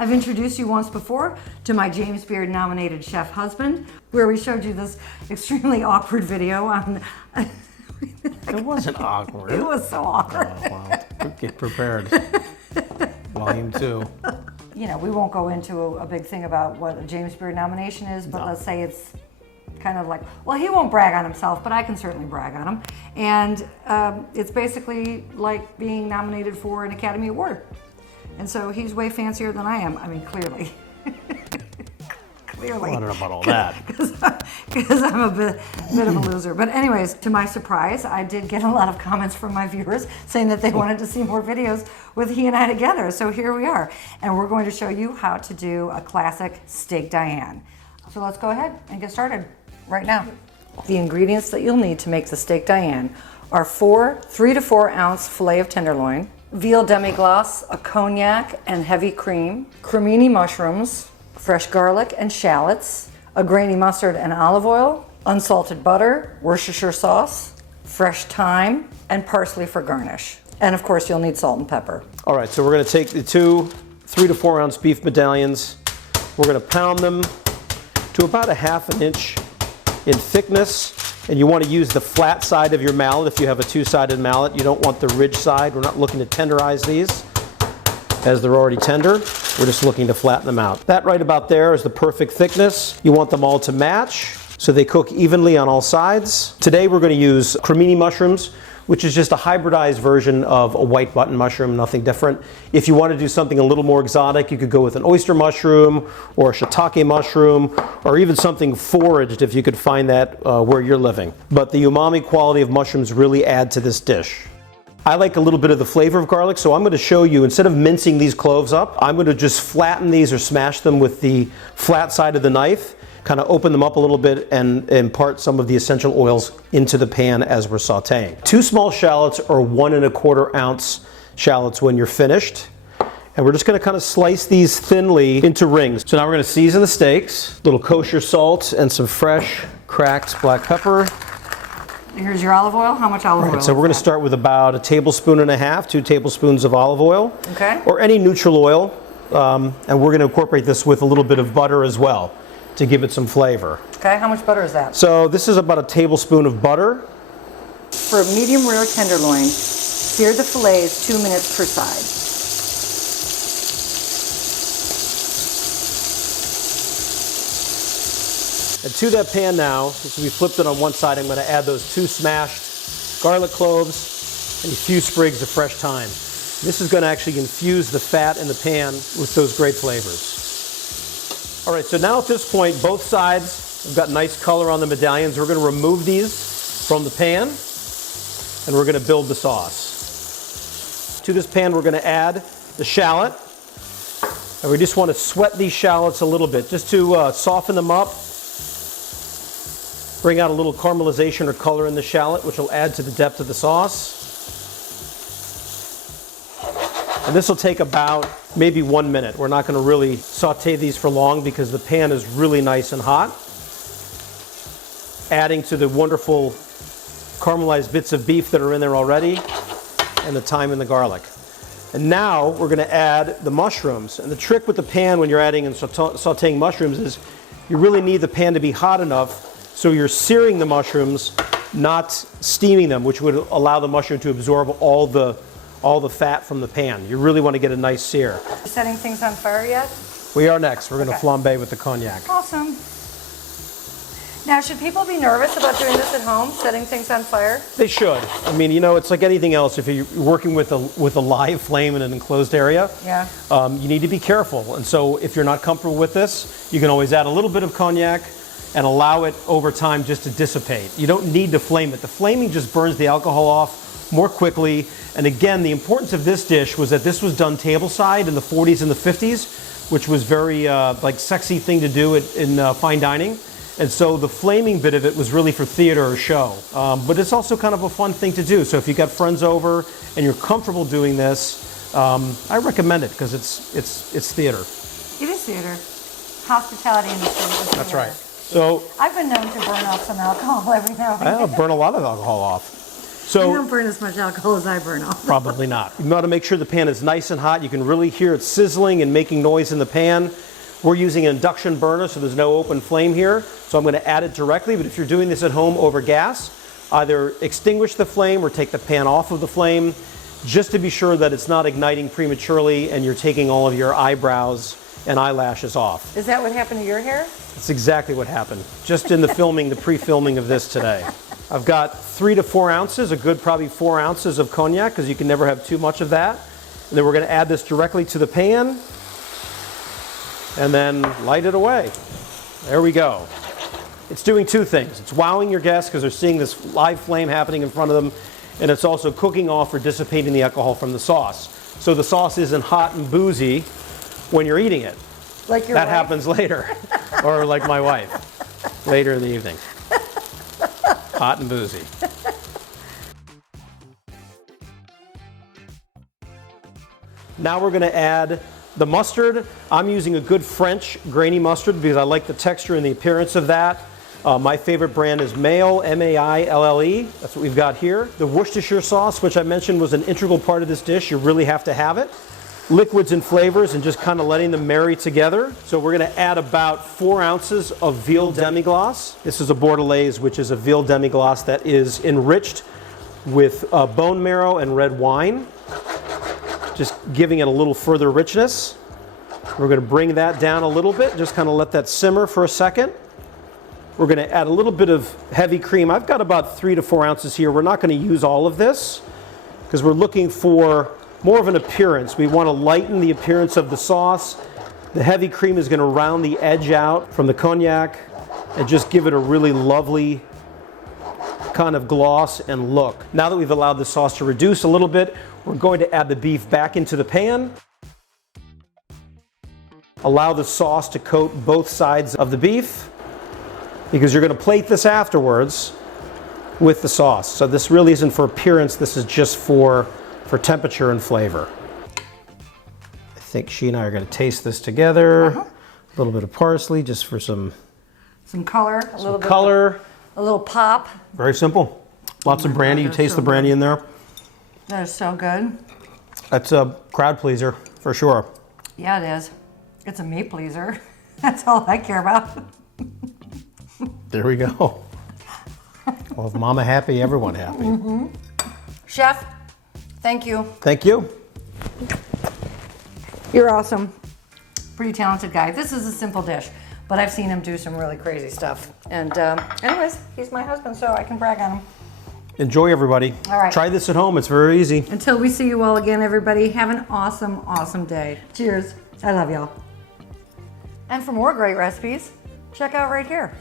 I've introduced you once before to my James Beard nominated chef husband, where we showed you this extremely awkward video on... It wasn't awkward. It was so awkward. Oh, wow. Get prepared. Volume 2. You know, we won't go into a big thing about what a James Beard nomination is, but let's say it's kind of like, well, he won't brag on himself, but I can certainly brag on him. And it's basically like being nominated for an Academy Award. And so he's way fancier than I am. I mean, clearly. Clearly. I don't know about all that. Because I'm a bit of a loser. But anyways, to my surprise, I did get a lot of comments from my viewers saying that they wanted to see more videos with he and I together. So here we are. And we're going to show you how to do a classic Steak Diane. So let's go ahead and get started right now. The ingredients that you'll need to make the Steak Diane are 3 to 4 ounce filet of tenderloin, veal demi-glace, a cognac and heavy cream, cremini mushrooms, fresh garlic and shallots, a grainy mustard and olive oil, unsalted butter, Worcestershire sauce, fresh thyme, and parsley for garnish. And of course, you'll need salt and pepper. All right, so we're going to take the 3 to 4 ounce beef medallions. We're going to pound them to about a ½ an inch in thickness. And you want to use the flat side of your mallet if you have a two-sided mallet. You don't want the ridge side. We're not looking to tenderize these as they're already tender. We're just looking to flatten them out. That right about there is the perfect thickness. You want them all to match so they cook evenly on all sides. Today we're going to use cremini mushrooms, which is just a hybridized version of a white button mushroom, nothing different. If you want to do something a little more exotic, you could go with an oyster mushroom or a shiitake mushroom, or even something foraged if you could find that where you're living. But the umami quality of mushrooms really add to this dish. I like a little bit of the flavor of garlic, so I'm going to show you, instead of mincing these cloves up, I'm going to just flatten these or smash them with the flat side of the knife, kind of open them up a little bit and impart some of the essential oils into the pan as we're sauteing. 2 small shallots or 1 1/4 ounce shallots when you're finished. And we're just going to kind of slice these thinly into rings. So now we're going to season the steaks, a little kosher salt and some fresh cracked black pepper. Here's your olive oil. How much olive oil? So we're going to start with about 1.5 tablespoons, 2 tablespoons of olive oil. Okay. Or any neutral oil. And we're going to incorporate this with a little bit of butter as well to give it some flavor. Okay, how much butter is that? So this is about 1 tablespoon of butter. For a medium rare tenderloin, sear the fillets 2 minutes per side. And to that pan now, so we flipped it on one side, I'm going to add those 2 smashed garlic cloves and a few sprigs of fresh thyme. This is going to actually infuse the fat in the pan with those great flavors. All right, so now at this point, both sides have got nice color on the medallions. We're going to remove these from the pan, and we're going to build the sauce. To this pan, we're going to add the shallot, and we just want to sweat these shallots a little bit, just to soften them up, bring out a little caramelization or color in the shallot, which will add to the depth of the sauce. And this will take about maybe 1 minute. We're not going to really saute these for long because the pan is really nice and hot. Adding to the wonderful caramelized bits of beef that are in there already, and the thyme and the garlic. And now we're going to add the mushrooms. And the trick with the pan when you're adding and sauteing mushrooms is you really need the pan to be hot enough so you're searing the mushrooms, not steaming them, which would allow the mushroom to absorb all the fat from the pan. You really want to get a nice sear. Setting things on fire yet? We are next. We're going to flambe with the cognac. Awesome. Now, should people be nervous about doing this at home, setting things on fire? They should. I mean, you know, it's like anything else. If you're working with a live flame in an enclosed area, yeah, you need to be careful. And so if you're not comfortable with this, you can always add a little bit of cognac and allow it over time just to dissipate. You don't need to flame it. The flaming just burns the alcohol off more quickly. And again, the importance of this dish was that this was done tableside in the 40s and the 50s, which was very like sexy thing to do in fine dining. And so the flaming bit of it was really for theater or show. But it's also kind of a fun thing to do. So if you've got friends over and you're comfortable doing this, I recommend it because it's theater. It is theater. Hospitality in the street. That's right. So I've been known to burn off some alcohol every now and then. I'll burn a lot of alcohol off. So you don't burn as much alcohol as I burn off. Probably not. You want to make sure the pan is nice and hot. You can really hear it sizzling and making noise in the pan. We're using an induction burner, so there's no open flame here. So I'm going to add it directly, but if you're doing this at home over gas, either extinguish the flame or take the pan off of the flame, just to be sure that it's not igniting prematurely and you're taking all of your eyebrows and eyelashes off. Is that what happened to your hair? That's exactly what happened, just in the filming, the pre-filming of this today. I've got 3 to 4 ounces, a good probably 4 ounces of cognac, because you can never have too much of that. And then we're going to add this directly to the pan and then light it away. There we go. It's doing two things. It's wowing your guests because they're seeing this live flame happening in front of them, and it's also cooking off or dissipating the alcohol from the sauce. So the sauce isn't hot and boozy when you're eating it. Like your That wife? happens later, or like my wife, later in the evening. Hot and boozy. Now we're going to add the mustard. I'm using a good French grainy mustard because I like the texture and the appearance of that. My favorite brand is Maille, M-A-I-L-L-E. That's what we've got here. The Worcestershire sauce, which I mentioned was an integral part of this dish. You really have to have it. Liquids and flavors and just kind of letting them marry together. So we're going to add about 4 ounces of veal demi-glace. This is a bordelaise, which is a veal demi-glace that is enriched with bone marrow and red wine, just giving it a little further richness. We're going to bring that down a little bit, just kind of let that simmer for a second. We're going to add a little bit of heavy cream. I've got about 3 to 4 ounces here. We're not going to use all of this because we're looking for more of an appearance. We want to lighten the appearance of the sauce. The heavy cream is going to round the edge out from the cognac and just give it a really lovely kind of gloss and look. Now that we've allowed the sauce to reduce a little bit, we're going to add the beef back into the pan. Allow the sauce to coat both sides of the beef because you're going to plate this afterwards with the sauce. So this really isn't for appearance, this is just for temperature and flavor. I think she and I are going to taste this together. A little bit of parsley just for some color, a little bit color. A little pop. Very simple. Lots of brandy. You taste the brandy in there. That is so good. That's a crowd pleaser for sure. Yeah, it is. It's a me pleaser. That's all I care about. There we go. Well, if Mama happy, everyone happy. Chef, thank you. Thank you. You're awesome. Pretty talented guy. This is a simple dish, but I've seen him do some really crazy stuff. And anyways, he's my husband, so I can brag on him. Enjoy, everybody. All right. Try this at home. It's very easy. Until we see you all again, everybody, have an awesome, awesome day. Cheers. I love y'all. And for more great recipes, check out right here.